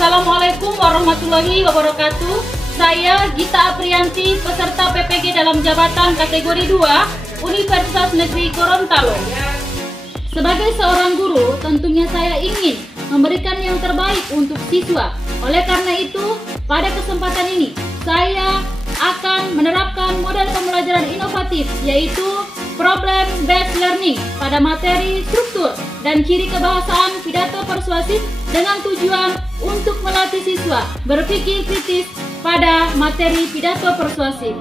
Assalamualaikum warahmatullahi wabarakatuh. Saya Gita Aprianti, peserta PPG dalam jabatan kategori 2 Universitas Negeri Gorontalo. Sebagai seorang guru, tentunya saya ingin memberikan yang terbaik untuk siswa. Oleh karena itu, pada kesempatan ini, saya akan menerapkan model pembelajaran inovatif, yaitu problem based learning pada materi struktur dan ciri kebahasaan pidato persuasif dengan tujuan untuk melatih siswa berpikir kritis pada materi pidato persuasif.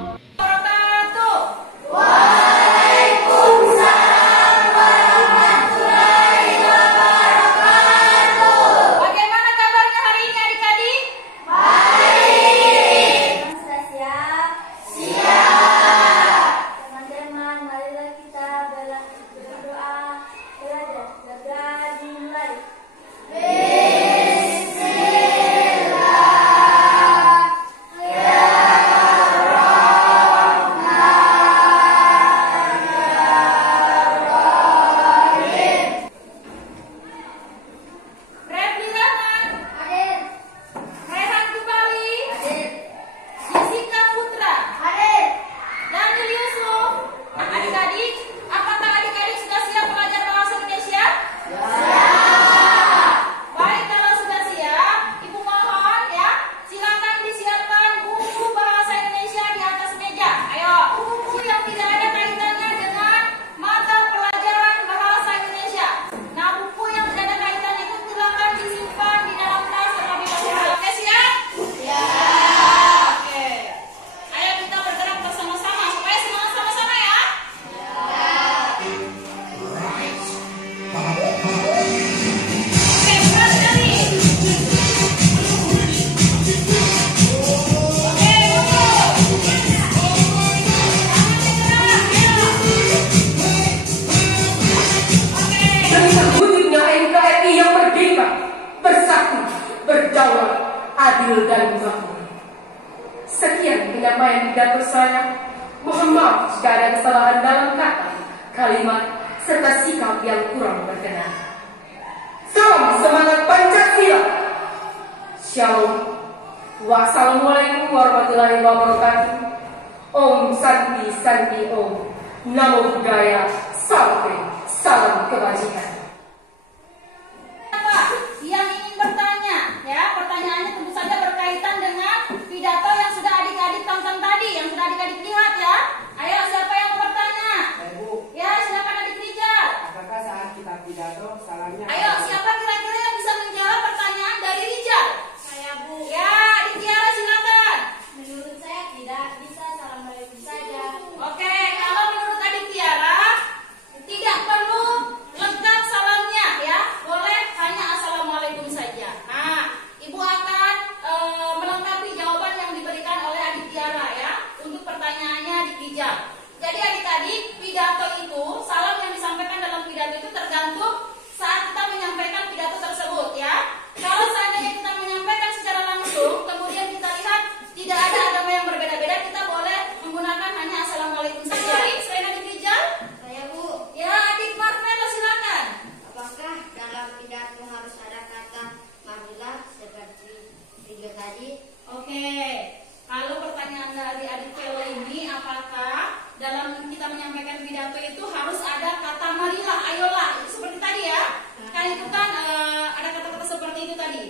Adil dan makmur. Sekian penyampaian pidato saya. Mohon maaf jika ada kesalahan dalam kata, kalimat, serta sikap yang kurang berkenan. Salam semangat Pancasila. Shalom. Wassalamualaikum warahmatullahi wabarakatuh. Om Santi Santi Om. Namo Buddhaya. Salam kebajikan. Yang ingin bertanya, ya, pertanyaannya tentu saja berkaitan dengan pidato yang sudah adik-adik tonton tadi, yang sudah adik-adik lihat ya. Ayo, siapa yang bertanya? Bu. Ya, silakan adik Rijal. Apakah saat kita pidato salamnya? Ayo, siapa kira-kira yang bisa menjawab pertanyaan dari Rijal? Saya, Bu. Ya, adik Tiara silakan. Menurut saya tidak bisa assalamualaikum saja. Oke, kalau menurut adik Tiara tidak perlu lengkap salamnya ya, boleh hanya assalamualaikum saja. Nah, ibu akan melengkapi jawaban yang diberikan oleh adik Tiara ya untuk pertanyaannya adik Rijal. Jadi adik-adik, pidato itu, salam yang disampaikan dalam pidato itu tergantung saat kita menyampaikan pidato tersebut ya. Kalau seandainya kita menyampaikan secara langsung, kemudian kita lihat tidak ada agama yang berbeda-beda, kita boleh menggunakan hanya assalamualaikum saja. Selain adik Rijal? Saya, Bu. Ya, adik Marvela silakan. Apakah dalam pidato harus ada kata marilah seperti video tadi? Oke, kalau pertanyaan dari adik Velo ini, apakah dalam kita menyampaikan pidato itu harus ada kata marilah, ayolah, itu seperti tadi ya? Kan itu kan ada kata-kata seperti itu tadi.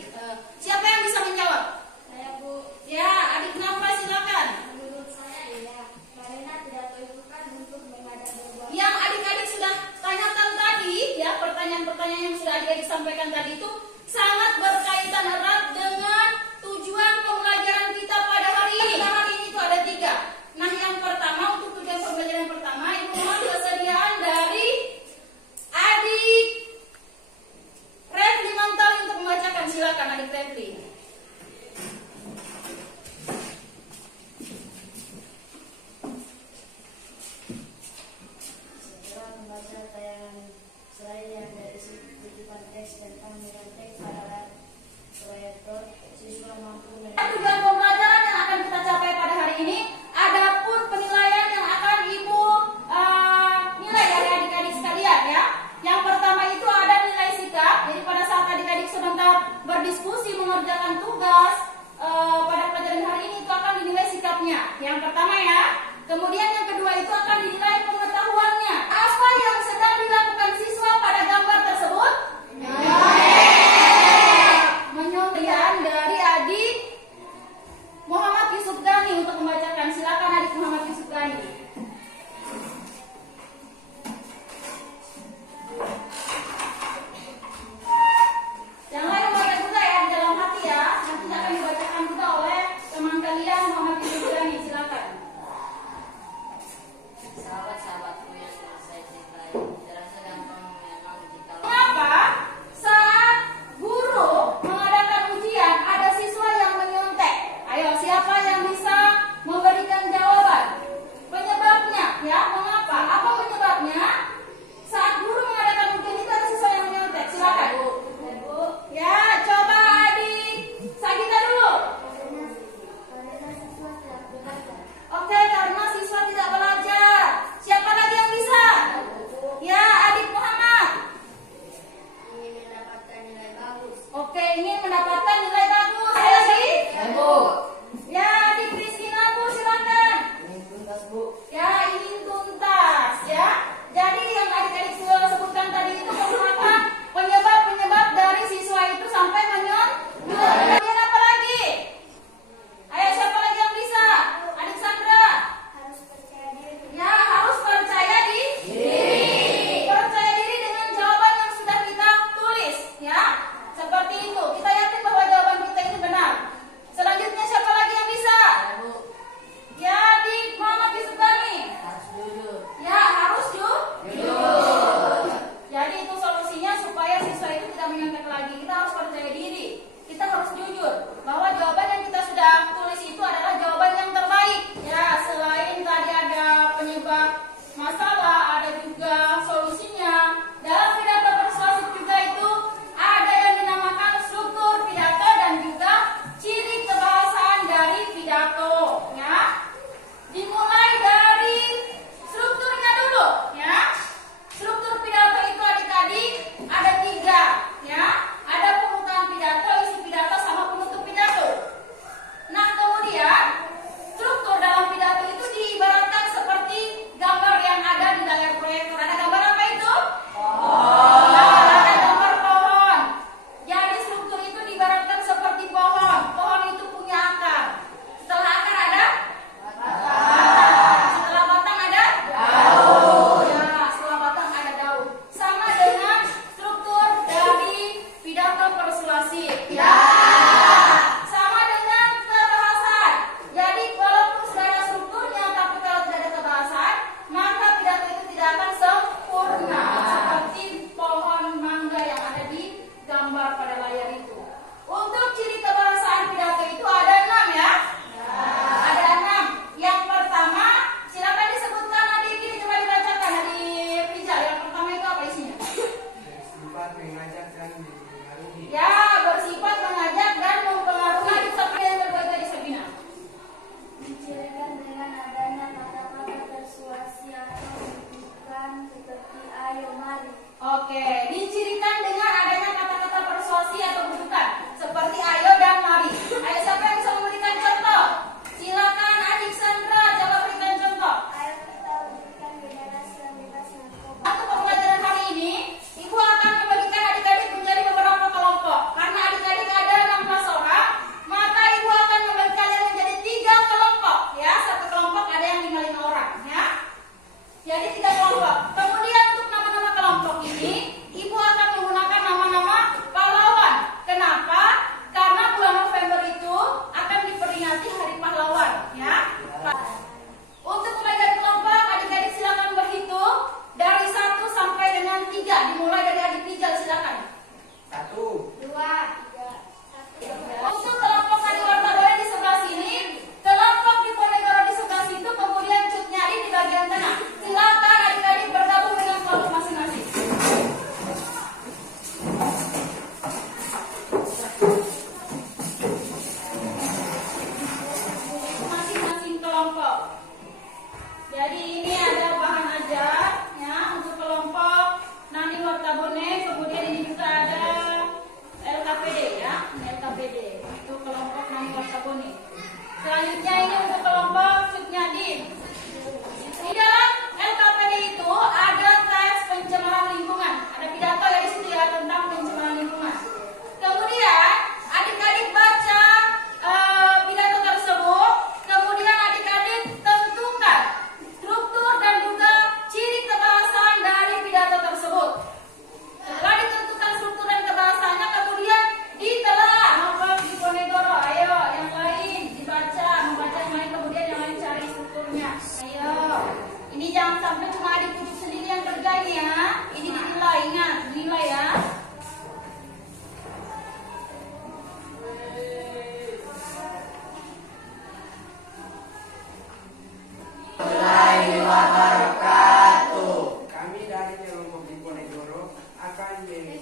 Siapa yang bisa menjawab? Saya, Bu. Ya, adik Nafra silakan. Menurut saya iya, karena pidato itu kan untuk mengajak berbuat. Yang adik-adik sudah tanyakan tadi, ya pertanyaan-pertanyaan yang sudah adik-adik sampaikan tadi itu sangat berkaitan erat dengan tujuan pembelajaran kita pada hari ini. Hari ini itu ada 3. Nah, yang pertama untuk tujuan pembelajaran pertama, ibu mohon kesediaan dari adik Refli Mantal untuk membacakan. Silakan adik Refli. Setelah membaca tayangan slide yang dari titipan teks dan pameran teks pada proyektor, siswa mampu Tujuan pembelajaran yang akan kita capai pada hari ini, adapun penilaian yang akan ibu nilai dari adik-adik sekalian ya. Yang pertama itu ada nilai sikap. Jadi pada saat adik-adik sebentar berdiskusi mengerjakan tugas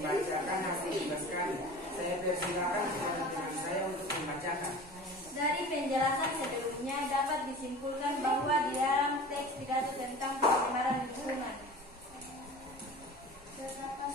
membacakan hasil tugas kami. Saya persilakan kepada teman saya untuk membacakan. Dari penjelasan sebelumnya dapat disimpulkan bahwa di dalam teks pidato tentang pencemaran lingkungan terdapat